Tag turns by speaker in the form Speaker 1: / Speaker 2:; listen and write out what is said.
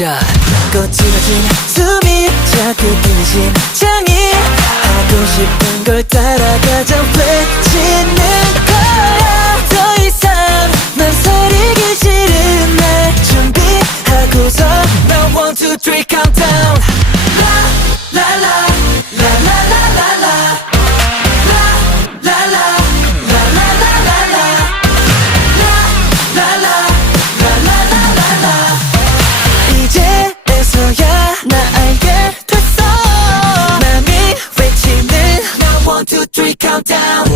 Speaker 1: 거칠어진 숨이 자꾸 뛰는 심장이 하고 싶은 걸 따라가자 외치는 거야. 더 이상 망설이기 싫은 날 준비하고서 Now one two three countdown 나 알게 외치는 Now one two three countdown.